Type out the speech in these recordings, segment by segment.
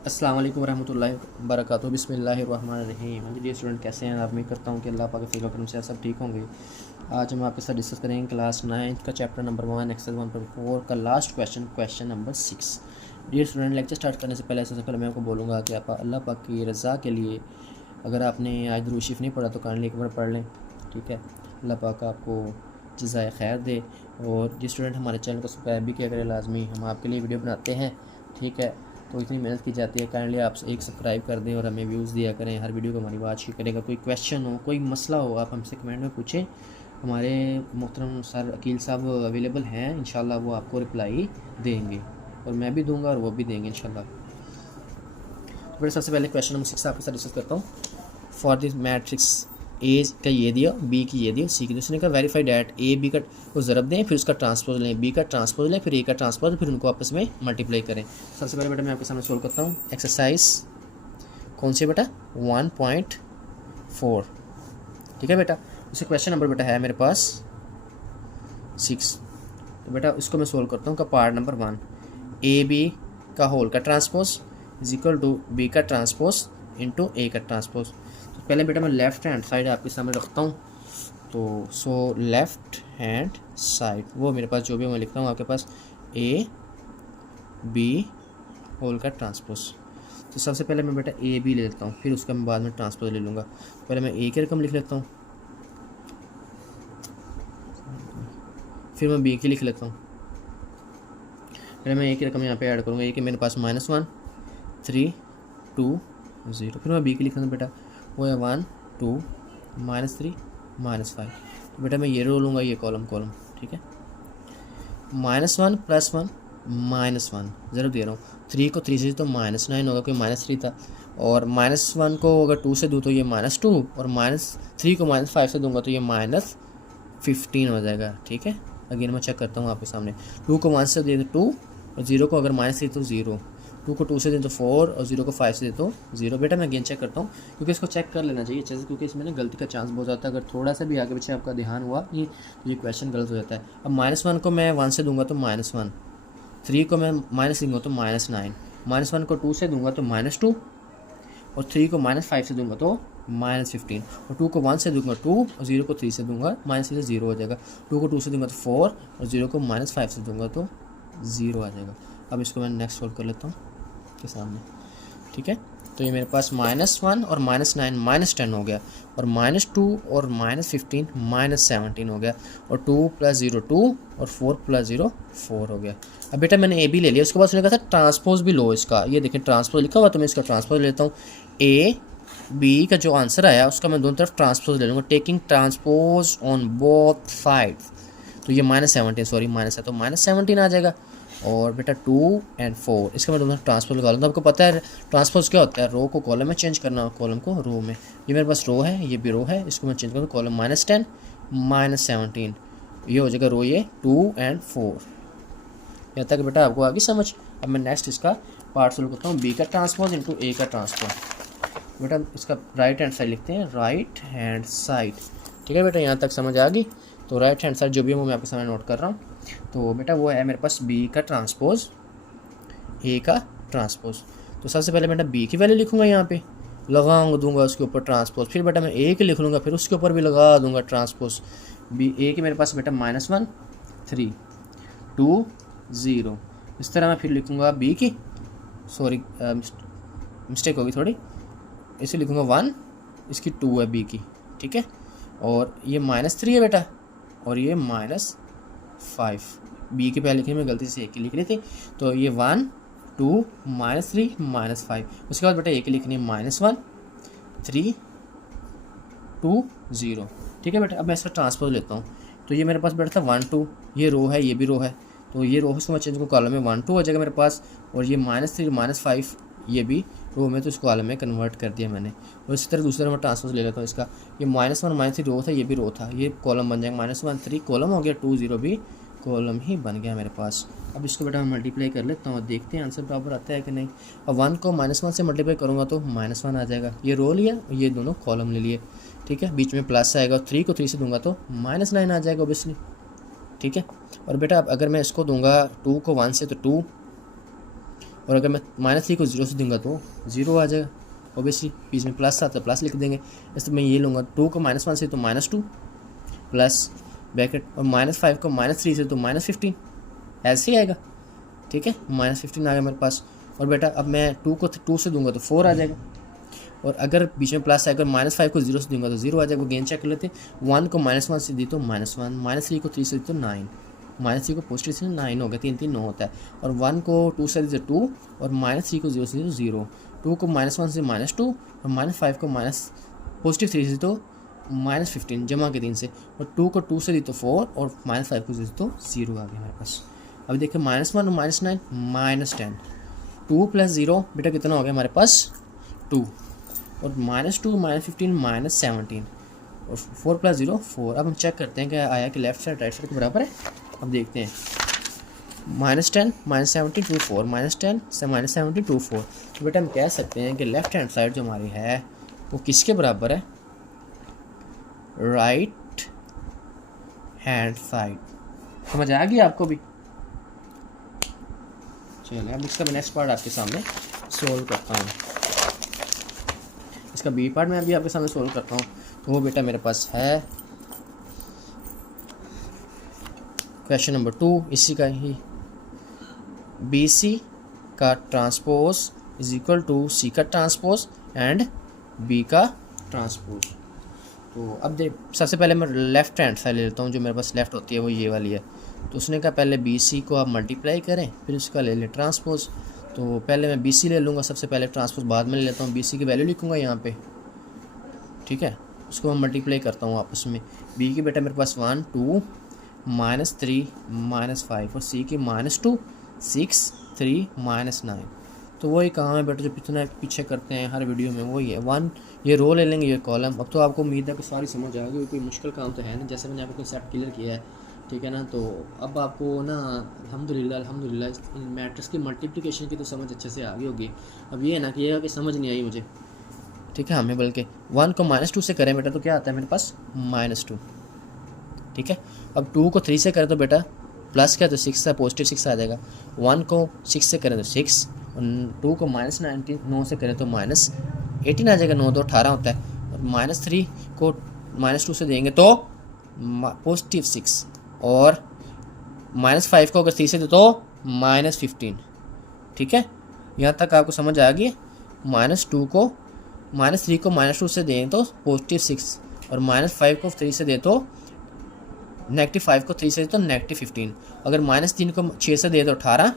अस्सलाम वालेकुम रहमतुल्लाहि वबरकातुहू। बिस्मिल्लाहिर्रहमानिर्रहीम। हाँ जी डियर स्टूडेंट, कैसे हैं आप? उम्मीद करता हूँ कि अल्लाह पाक के फज़ल व करम से सब ठीक होंगे। आज हम आपके साथ डिस्कस करेंगे क्लास 9th का चैप्टर नंबर 1 एक्सरसाइज 1.4 का last question number 6। Dear student, lecture start करने से पहले सबसे पहले मैं आपको बोलूँगा कि आप अल्लाह पाक की रज़ा के लिए अगर आपने आज दुरूद शरीफ नहीं पढ़ा तो काइंडली एक बार पढ़ लें, ठीक है। अल्लाह पाक आपको जज़ाए खैर दे। और जिस स्टूडेंट हमारे चैनल को सब्सक्राइब भी किया करें लाजमी, हम आपके लिए वीडियो बनाते हैं, ठीक है। तो इतनी मेहनत की जाती है, काइंडली आप एक सब्सक्राइब कर दें और हमें व्यूज़ दिया करें। हर वीडियो को हमारी बात शेयर करेगा। कोई क्वेश्चन हो, कोई मसला हो, आप हमसे कमेंट में पूछें। हमारे मोहतरम सर अकील साहब अवेलेबल हैं, इंशाल्लाह वो आपको रिप्लाई देंगे और मैं भी दूंगा और वो भी देंगे इंशाल्लाह। तो फिर सबसे पहले क्वेश्चन नंबर 6 आपके साथ डिस्कस करता हूँ। फॉर दिस मैट्रिक्स ए का ये दिया, बी की ये दिया, सी की दूसरे का वेरीफाई डैट ए बी का को ज़रब दें, फिर उसका ट्रांसपोज लें, बी का ट्रांसपोज लें, फिर ए का ट्रांसपोज, फिर उनको आपस में मल्टीप्लाई करें। सबसे पहले बेटा मैं आपके सामने सोल्व करता हूँ एक्सरसाइज कौन सी बेटा 1.4, ठीक है बेटा। उसे क्वेश्चन नंबर बेटा है मेरे पास 6। तो बेटा इसको मैं सोल्व करता हूँ का पार्ट नंबर 1, ए बी का होल का transpose is equal to B का ट्रांसपोज इंटू ए का ट्रांसपोज। तो पहले बेटा मैं लेफ्ट हैंड साइड आपके सामने रखता हूँ। तो सो लेफ्ट हैंड साइड वो मेरे पास जो भी मैं लिखता हूँ आपके पास ए बी होल का ट्रांसपोज। तो सबसे पहले मैं बेटा ए बी ले लेता हूँ, फिर उसका मैं बाद में ट्रांसपोज ले लूँगा। पहले मैं ए की रकम लिख लेता हूँ, फिर मैं बी की लिख लेता हूँ। पहले मैं ए की रकम यहाँ पे ऐड करूँगा। ए की मेरे पास -1 3 2 0, फिर मैं बी की लिख लेता हूँ बेटा, वो है 1 2 -3 -5। तो बेटा मैं ये रो लूँगा, ये कॉलम ठीक है। -1 + 1 -1 ज़रूर दे रहा हूँ। 3 को 3 से तो -9 होगा, कोई -3 था। और -1 को अगर 2 से दूँ तो ये -2, और -3 को -5 से दूंगा तो ये -15 हो जाएगा, ठीक है। अगेन मैं चेक करता हूँ आपके सामने। 2 को 1 से दे तो 2, और 0 को अगर -3 तो 0, 2 को 2 से दे तो 4, और 0 को 5 से दे तो 0। बेटा मैं अगेन चेक करता हूँ, क्योंकि इसको चेक कर लेना चाहिए अच्छे से, क्योंकि इसमें ना गलती का चांस बहुत ज़्यादा है। अगर थोड़ा सा भी आगे पीछे आपका ध्यान हुआ ये क्वेश्चन गलत हो जाता है। अब -1 को मैं 1 से दूंगा तो -1, 3 को मैं माइनस दूंगा तो -9, -1 को 2 से दूंगा तो -2, और 3 को -5 से दूंगा तो -15, और 2 को 1 से दूंगा 2, और 0 को 3 से दूंगा -3 से 0 हो जाएगा। 2 को 2 से दूंगा तो 4, और 0 को -5 से दूंगा तो 0 आ जाएगा। अब इसको मैं नेक्स्ट सोल्व कर लेता हूँ के सामने, ठीक है। तो ये मेरे पास -1 और -9 -10 हो गया, और -2 और -15 -17 हो गया, और 2 + 0 2, और 4 + 0 4 हो गया। अब बेटा मैंने ए बी ले लिया, उसके बाद उसने कहा था ट्रांसपोज भी लो इसका। ये देखें ट्रांसपोज लिखा हुआ, तो मैं इसका ट्रांसपोज लेता हूँ। ए बी का जो आंसर आया उसका मैं दोनों तरफ ट्रांसपोज ले लूँगा, taking transpose on both sides. तो ये -17 सॉरी माइनस है तो -17 आ जाएगा। और बेटा 2 और 4 इसका मैं दोनों ट्रांसपोज लगा लूँगा। आपको पता है ट्रांसपोज क्या होता है, रो को कॉलम में चेंज करना, कॉलम को रो में। ये मेरे पास रो है, ये भी रो है, इसको मैं चेंज करूँगा कॉलम -10 -17, ये हो जाएगा रो ये 2 और 4। यहाँ तक बेटा आपको आगे समझ। अब मैं नेक्स्ट इसका पार्ट सोल्व करता हूँ, बी का ट्रांसपोज इंटू ए का ट्रांसपोज। बेटा इसका राइट हैंड साइड लिखते हैं, राइट हैंड साइड, ठीक है बेटा। यहाँ तक समझ आ गई। तो राइट हैंड साइड जो भी है वो मैं आपके सामने नोट कर रहा हूँ। तो बेटा वो है मेरे पास बी का ट्रांसपोज ए का ट्रांसपोज। तो सबसे पहले बेटा बी की वैल्यू लिखूंगा, यहाँ पे लगा दूंगा उसके ऊपर ट्रांसपोज, फिर बेटा मैं ए की लिख लूँगा, फिर उसके ऊपर भी लगा दूंगा ट्रांसपोज। बी ए की मेरे पास बेटा -1 3 2 0, इस तरह मैं फिर लिखूँगा बी की, सॉरी मिस्टेक होगी थोड़ी, इसे लिखूँगा 1, इसकी 2 है बी की, ठीक है। और ये -3 है बेटा, और ये -5, बी के पहले लिखने में गलती से ए की लिख रही थी। तो ये 1 2 -3 -5, उसके बाद बेटा ए की लिखनी है -1 3 2 0, ठीक है बेटा। अब मैं इसका ट्रांसपोज लेता हूँ। तो ये मेरे पास बेटा था 1 2, ये रो है, ये भी रो है, तो ये रो उसको मैं चेंज को कॉलम में 1 2 हो जाएगा मेरे पास। और ये -3 -5 ये भी रो में, तो इस कॉलम में कन्वर्ट कर दिया मैंने। और इसी तरह दूसरा मैं ट्रांसपोज ले लेता हूँ इसका। ये -1 -3 रो था, ये भी रो था, ये कॉलम बन जाएगा, -1 3 कॉलम हो गया, 2 0 भी कॉलम ही बन गया मेरे पास। अब इसको बेटा मैं मल्टीप्लाई कर लेता हूँ, देखते हैं आंसर बराबर आता है कि नहीं। अब 1 को -1 से मल्टीप्लाई करूँगा तो -1 आ जाएगा, ये रो लिया, ये दोनों कॉलम ले लिए, ठीक है। बीच में प्लस आएगा, 3 को 3 से दूंगा तो -9 आ जाएगा ओबियसली, ठीक है। और बेटा अब अगर मैं इसको दूंगा 2 को 1 से तो 2, और अगर मैं -3 को 0 से दूंगा तो 0 आ जाएगा ओबियसली। बीच में प्लस आता है प्लस लिख देंगे। इसमें मैं ये लूँगा 2 को -1 से तो -2 प्लस ब्रैकेट, और -5 को -3 से तो -15, ऐसे ही आएगा। ठीक है, -15 आ गया मेरे पास। और बेटा अब मैं 2 को 2 से दूंगा तो 4 आ जाएगा, और अगर बीच में प्लस आएगा, -5 को 0 से दूंगा तो 0 आ जाएगा। गेन चेक कर लेते हैं। 1 को -1 से दी तो -1, -3 को 3 से दी तो 9, -3 को पॉजिटिव से 9 हो गया, 3 3 9 होता है। और 1 को 2 से दी तो 2, और -3 को 0 से दी तो 0, 2 को -1 से -2, और -5 को पॉजिटिव 3 से तो -15 जमा के 3 से, और 2 को 2 से दी तो 4, और -5 को 0 से तो 0 आ गया मेरे पास। अभी देखिए -1 और -9 -10, 2 + 0 बेटा कितना हो गया हमारे पास 2, और -2 -15 -17, और 4 + 0 4। अब हम चेक करते हैं कि आया कि लेफ्ट साइड राइट साइड के बराबर है। अब देखते हैं -10 -17 2 4, -10 से -17 2 4। तो बेटा हम कह सकते हैं कि लेफ्ट हैंड साइड जो हमारी है वो किसके बराबर है, राइट हैंड साइड। समझ आ गई आपको भी? चलिए अब इसका मैं नेक्स्ट पार्ट आपके सामने सोल्व करता हूँ। इसका बी पार्ट मैं अभी आपके सामने सोल्व करता हूँ। तो वो बेटा मेरे पास है क्वेश्चन नंबर 2, इसी का ही, BC का transpose is equal to C का ट्रांसपोज एंड B का ट्रांसपोज। तो अब देख, सबसे पहले मैं लेफ्ट हैंड साइड ले लेता हूँ, जो मेरे पास लेफ्ट होती है वो ये वाली है। तो उसने कहा पहले BC को आप मल्टीप्लाई करें, फिर उसका ले लें ट्रांसपोज। तो पहले मैं BC ले लूँगा सबसे पहले, ट्रांसपोज बाद में ले लेता हूँ। BC की वैल्यू लिखूँगा यहाँ पे, ठीक है, उसको मैं मल्टीप्लाई करता हूँ आपस में। B की बेटा मेरे पास 1 2 -3 -5, और C की -2 6 3 -9। तो वही काम है बेटा जो पीछे करते हैं हर वीडियो में, वही है। 1 ये रो ले लेंगे, ये कॉलम। अब तो आपको उम्मीद है कि सारी समझ आ गई, कोई मुश्किल काम तो है नहीं, जैसे मैंने आपको कंसेप्ट क्लियर किया है, ठीक है ना। तो अब आपको ना अल्हम्दुलिल्लाह मैट्रिक्स की मल्टीप्लिकेशन की तो समझ अच्छे से आ गई होगी। अब ये है ना कि ये कि समझ नहीं आई मुझे, ठीक है, हमें बल्कि 1 को -2 से करें बेटा तो क्या आता है मेरे पास -2, ठीक है। अब 2 को 3 से करें तो बेटा प्लस क्या, तो 6 है, पॉजिटिव 6 आ जाएगा। 1 को 6 से करें तो 6, और 2 को -9 से करें तो -18 आ जाएगा, 9 2 18 होता है। और -3 को -2 से देंगे तो पॉजिटिव 6, और -5 को अगर 3 से दे तो -15, ठीक है। यहाँ तक आपको समझ आ गई। -3 को -2 से दें तो पॉजिटिव 6, और -5 को 3 से दे तो -5 को 3 से दे तो -15। अगर -3 को 6 से दे तो 18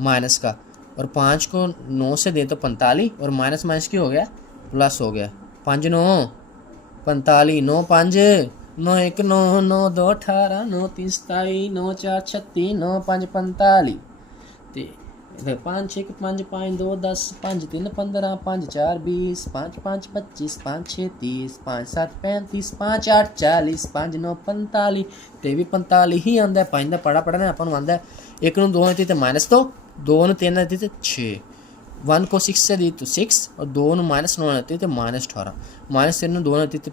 माइनस का, और 5 को 9 से दे तो 45, और माइनस माइनस की हो गया प्लस हो गया। 5 9 45, 9 5 9 1 9 9 2 18 9 3 27 9 4 36 9 5 45, ते 5 6 5 5 2 10 5 3 15 5 4 20 5 5 25 5 6 30 5 7 35 5 8 40 5 9 45, ते भी 45 ही आंदा है। 5 ਦਾ पढ़ना ਆਪਾਂ ਨੂੰ ਆਂਦਾ। 1 ਨੂੰ 2 ਦਿੱਤੀ ਤੇ -2, 2 ਨੂੰ 3 ਦਿੱਤੀ ਤੇ 6, 1 को 6 से दी तो 6, और 2 ਨੂੰ -9 ਦਿੱਤੀ ਤੇ -18, -3 ਨੂੰ 2 ਦਿੱਤੀ ਤੇ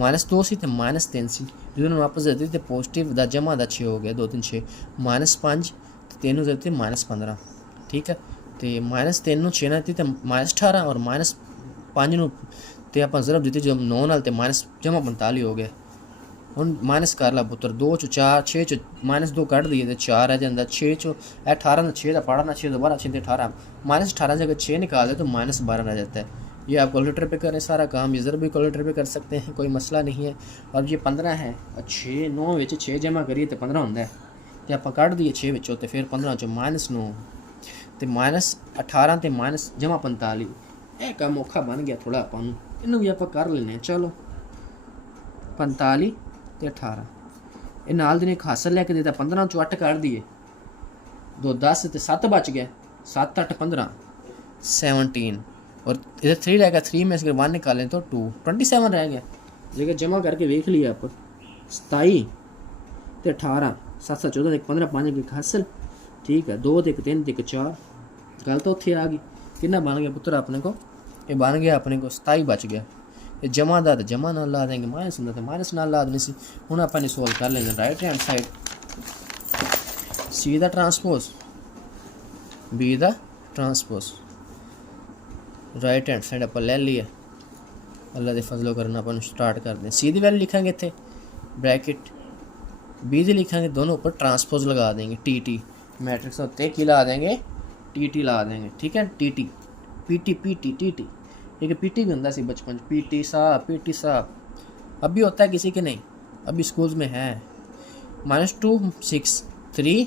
-2 ਸੀ ਤੇ -3 ਸੀ, दोनों वापस देती थे पॉजिटिव ਦਾ जमा ਦਾ 6 हो गया, 2 3 6 -5 ਤੇ 3 ਨੂੰ ਦਿੱਤੀ -15, ठीक है। तो -3 ਨੂੰ 6 ਨਾਲ ਦਿੱਤੀ ਤੇ -18, और -5 ਨੂੰ ਤੇ ਆਪਾਂ ਜ਼ਰਬ ਦਿੱਤੀ ਜੋ 9 ਨਾਲ ਤੇ जमा 45 हो गया। ਹੁਣ माइनस कर ला पुत्र, 2 चो 4 6 चो -2 कट दिए तो 4 रह जाता, 6 चो 18 ना 6 का पढ़ना 6 दोबारा 6 18, -18 से अगर 6 निकाल दे तो -12 रह जाता है। ये आप कैलकुलेटर पे करें सारा काम, ये ज़रूर भी कैलकुलेटर पे कर सकते हैं, कोई मसला नहीं है। अब ये 15 है, 6 9 में 6 जमा करिए तो 15 होता है, तो आप कट दिए 6 विचों तो फिर 15 चो -9 तो -18 तो जमा 45। यह काम औखा बन गया थोड़ा, अपन इनू भी आप कर लेने। चलो 45 ਤੇ 18, ਇਹ ਨਾਲ ਦੀ ਨੇ ਇੱਕ ਹਾਸਲ ਲੈ ਕੇ ਦਿੱਤਾ, 15 ਚੋਂ 8 ਕੱਢ ਦਈਏ, 2 10 ਤੇ 7 बच गया, 7 8 15 17, और इधर 3 रह गया, 3 में से 1 निकालें तो 2 27 रह गया। जगह जमा करके देख लिया आप, 27 ਤੇ 18 7 7 14 15 5 की हासिल, ठीक है। 2 ਤੇ 3 ਤੇ 4, गल तो उत्थे आ गई। कितना बन गया पुत्र अपने को, ये बन गया अपने को 27 बच गया। जमा दा तो जमा नाल ला देंगे, माइनस होंदा तो माइनस नाल ला देनी सी। हुण आपां सोल्व कर लेंगे राइट हैंड साइड, सी दा ट्रांसपोज बी दा ट्रांसपोज। राइट हैंड साइड आप ले ली है, अल्लाह दे फजलो करना अपन स्टार्ट कर दें। सी दी वैल्यू लिखांगे इत्थे ब्रैकेट, बी दी लिखांगे, दोनों ऊपर ट्रांसपोज लगा देंगे, टी टी मैट्रिक्स होते की ला देंगे, टी टी ला देंगे, ठीक है। T T P T P T T T, एक पी टी भी होता सी बचपन, पी टी साहब, अभी होता है किसी के नहीं, अभी स्कूल्स में है। -2 6 3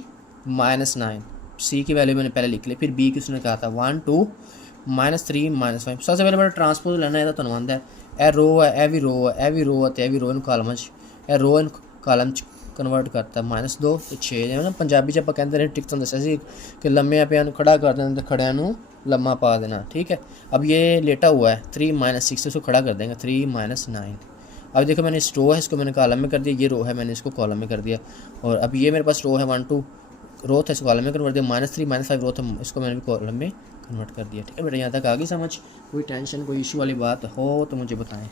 -9, सी की वैल्यू मैंने पहले लिख ली, फिर बी की उसने कहा था 1 2 -3 -5। सबसे पहले बड़ा ट्रांसपोज लेना है, तो आंदा है ए रो है, ए भी रो है, ए भी रो है, तो ए भी रो इन कालम ए रो इन कालम कन्वर्ट करता है। -2 तो 6, जिवें ना पंजाबी च आपां कहंदे ने टिक्स दस्सिया सी कि लम्मे पिया खड़ा कर देना, तो खड़िया लम्मा पा देना, ठीक है। अब ये लेटा हुआ है 3 -6, इसको खड़ा कर देंगे 3 -9। अब देखो मैंने इस रो है, इसको मैंने कॉलम में कर दिया, ये रो है मैंने इसको कॉलम में कर दिया, और अब ये मेरे पास रो है 1 2 रो था, इसको कॉलम में कन्वर्ट दिया, -3 -5 रो था, इसको मैंने भी कॉलम में कन्वर्ट कर दिया, ठीक है बेटा। यहाँ तक आ गई समझ? कोई टेंशन कोई इशू वाली बात हो तो मुझे बताएं,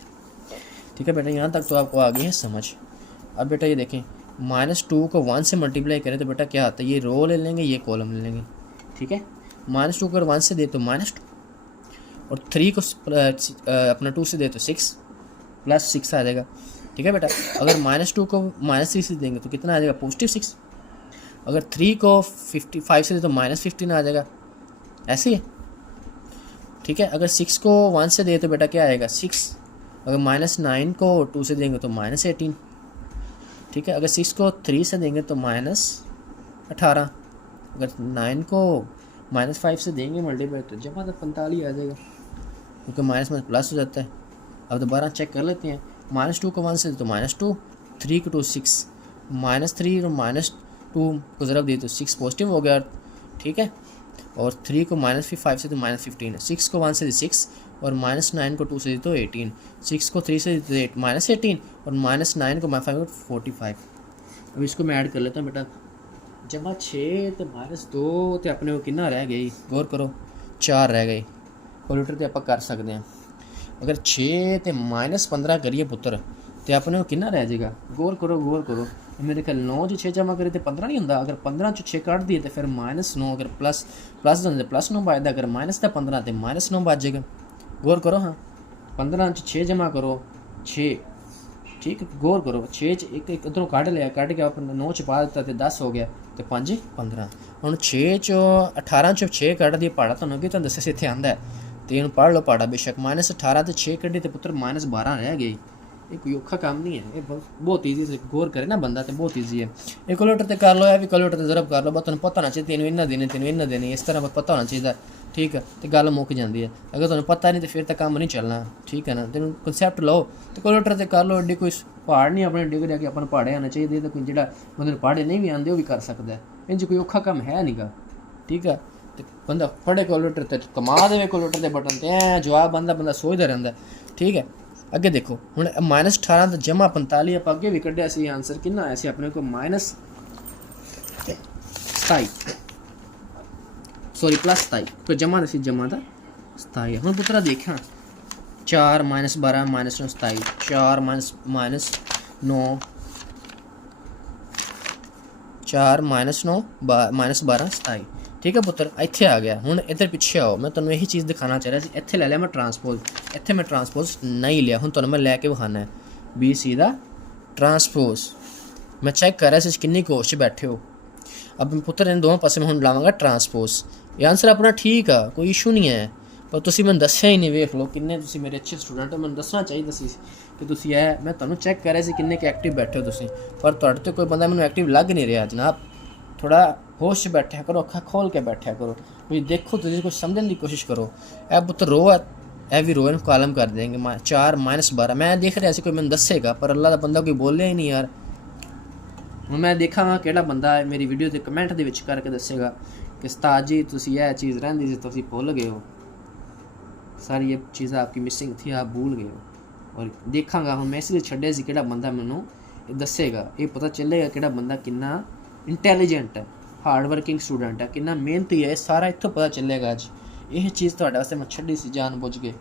ठीक है बेटा। यहाँ तक तो आपको आ गई है समझ। अब बेटा ये देखें, -2 को 1 से मल्टीप्लाई करें तो बेटा क्या आता है, ये रो ले लेंगे, ये कॉलम ले लेंगे, ठीक है। -2 अगर 1 से दे तो -2, और 3 को अपना 2 से दे तो 6 +6 आ जाएगा, ठीक है बेटा। अगर -2 को -3 से देंगे तो कितना आ जाएगा, +6। अगर 3 को 55 से दे तो -15 आ जाएगा, ऐसे ही है, ठीक है। अगर 6 को 1 से दे तो बेटा क्या आएगा, 6। अगर -9 को 2 से देंगे तो -18, ठीक है। अगर 6 को 3 से देंगे तो -18। अगर 9 को -5 से देंगे मल्टीप्लाई तो जमा तो 45 आ जाएगा, क्योंकि माइनस में प्लस हो जाता है। अब दोबारा चेक कर लेते हैं, -2 को 1 से तो -2, 3 को 2 6, -3 और -2 को ज़रब दिए तो 6 पॉजिटिव हो गया, ठीक है। और 3 को -5 से तो -15, 6 को 1 से 6, और -9 को 2 से तो 18, 6 को 3 से तो -18, और -9 को -5 को 45। अब इसको मैं ऐड कर लेता हूँ बेटा, जमा 6 तो -2 तो अपने को कितना रह गई, गौर करो 4 रह गई, कैलकुलेटर तो आप कर सकते हैं। अगर 6 तो -15 करिए पुत्र तो अपने को कितना रह जाएगा, गौर करो। मेरे ख्याल 9 च 6 जमा करे तो 15 नहीं होंगे, अगर 15 च 6 काट दिए तो फिर -9, अगर प्लस होंगे तो +9 बचता, अगर -15 तो -9 बच जाएगा, गौर करो। हाँ 15 च 6 जमा करो 6, ठीक है, गौर करो। 6 च एक उधरों काट लिया, काट के अपने 9 च पा दिता तो 10 हो गया, तो 5 15। हम 6 चो 18 चो 6 कट दिए, पहाड़ा तो अगे तो दस इतने आंदा है, तो इन पढ़ लो पहाड़ा बेशक। -18 तो 6 कढ़ी तो पुत्र -12 रह गई। ये कोई औखा काम नहीं है, ये बहुत ईजी से गौर करे ना बंदा तो बहुत ईजी है। एक कैलकुलेटर तो कर लो, या भी कैलकुलेटर तो ज़रब कर लो, बस तुम पता होना चाहिए 3 इन्ना देने, इस तरह पता होना चाहिए, ठीक है, तो गल मुक जाती है। अगर तुम्हें पता नहीं तो फिर तो काम नहीं चलना, ठीक है ना। तेन कंसैप्ट लो तो कैलकुलेटर तो कर लो, एड्डी कोई पहाड़ नहीं अपने डिग्री कि अपन पहाड़े आना चाहिए, तो कोई जो बंद पहाड़े नहीं भी आते वो भी कर सकता है, इन कोई औखा काम है नहीं गा, ठीक है। तो बंदा फड़े कैलकुलेटर तो कमा दे कैलकुलेटर के बटन तो जवाब बंदा सोचता रहता है, ठीक है। अगे देखो हूँ -18 तो जमा 45, आप अगे भी कढ़िया सी, आंसर कितना आया सी अपने को -27, सॉरी +27, तो जमा तो जमा था 27। हम पुत्रा देखा 4 -12 -9 27, 4 -9 4 -9 -12 27, ठीक है पुत्र। इत्थे आ गया, हूँ इधर पिछे आओ, मैं तुम्हें यही चीज़ दिखाना चाह रहा सी। इत्थे ले लिया मैं ट्रांसपोज, इत्थे मैं ट्रांसपोज नहीं लिया, हूँ तुम्हें मैं लैके विखाना है BC का ट्रांसपोज। मैं चेक कर रहा किन्नी कोश बैठे हो। अब पुत्र इन दोनों पासे मैं हूँ लावांगा ट्रांसपोज, ये आंसर अपना ठीक है, कोई इशू नहीं है, पर तुसी मैंने दस्या ही नहीं, वेख लो किन्ने तुसी मेरे अच्छे स्टूडेंट हो, मैंने दसना चाहिए सी कि तुसी है, मैं तुम्हें चेक कर रहा किन्ने के एक्टिव बैठे हो तुसी, पर तुहाडे तो कोई बंदा मैंने एक्टिव लग नहीं रहा जनाब। थोड़ा होश बैठा करो, अखा खोल के बैठा करो, कोई देखो तुझे कुछ समझने की कोशिश करो। ए पुत्र रो है, ए भी रो कॉलम कर देंगे 4 -12। मैं देख रहा कोई मैंने दसेगा, पर अल्लाह का बंदा कोई बोलिया ही नहीं यार। हूँ मैं देखा वा कि बंदा मेरी वीडियो के कमेंट के करके दसेगा कि उस्ताद जी तुसी यह चीज़ रही सी, तुसी भूल गए हो, सारी ये चीज़ें आपकी मिसिंग थी, आप भूल गए हो। और देखागा हम मैसेज छड्डे सी कि बंदा मैनू दसेगा, ये पता चलेगा कि बंदा कितना इंटैलीजेंट है, हार्ड वर्किंग स्टूडेंट है, कितना मेहनती है, सारा इत्थों पता चलेगा। अज यह चीज़ तुहाडे वास्ते मैं छड्डी सी जान बुझ के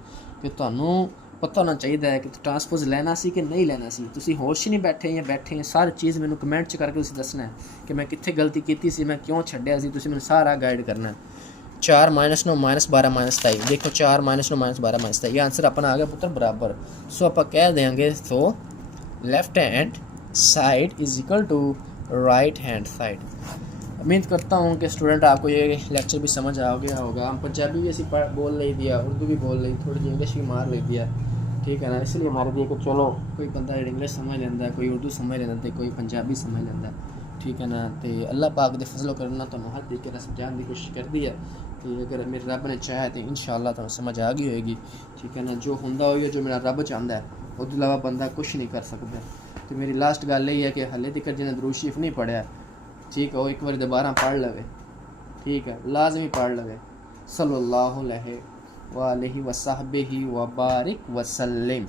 कि तुहानू पता होना चाहिए कि ट्रांसपोज लेना सी कि नहीं लेना सी। तुसी होश ही नहीं बैठे या बैठे हैं, सारी चीज़ मैंने कमेंट च करके तुसी दसना है कि मैं कित्थे गलती की सी, मैं क्यों छड्डिया सी, तुसी मैंने सारा गाइड करना है। 4 माइनस 9 माइनस 12 माइनस 23। देखो 4 माइनस 9 माइनस 12 माइनस 23, ये आंसर अपना आ गया पुत्र बराबर। सो आप कह देंगे तो left hand side is equal to right hand side. उम्मीद करता हूँ कि स्टूडेंट आपको ये लेक्चर भी समझ आ गया होगा। हम पंजाबी भी ऐसी बोल नहीं दिया, उर्दू भी बोल रही, थोड़ी इंग्लिश भी मार ले दिया, ठीक है ना। इसलिए हमारे दिए कि चलो कोई बंदा इंग्लिश समझ लेंदा, कोई उर्दू समझ लेंदा, कोई पंजाबी समझ लेंदा, ठीक है ना। तो अल्लाह पाक दे फजलो करना तो हर तरीके से समझाने की कोशिश कर दी है कि अगर मेरे रब ने चाहा तो इंशाअल्लाह तो समझ आ गई होगी, ठीक है ना। जो होंदा हो जो मेरा रब चाहता है उसके अलावा बंदा कुछ नहीं कर सकता। तो मेरी लास्ट गल यही है कि हले तक जिन्हें दुरूद शरीफ नहीं पढ़िया, ठीक है, वो एक बार दोबारा पढ़ लवे, ठीक है, लाजमी पढ़ लवे। सल्लल्लाहु अलैहि वसहबिहि व बारिक वसल्लम।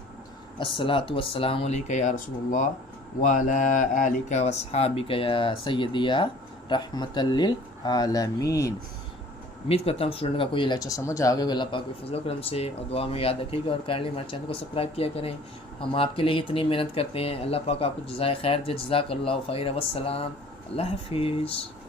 अस्सलातु वस्सलामु अलैका या रसूलुल्लाह व अला आलिका व अस्हाबिका या सय्यदी या रहमतल लिल आलमीन। उम्मीद करता हूँ स्टूडेंट का कोई लेक्चर समझ आ गया। अल्लाह पाक के फजल करम से और दुआ में याद रखिएगा और काइंडली हमारे चैनल को सब्सक्राइब किया करें। हम आपके लिए इतनी मेहनत करते हैं। अल्लाह पाक आपको जज़ाए खैर दे, जज़ाकल्लाहु खैर। वस्सलाम, अल्लाह हाफिज़।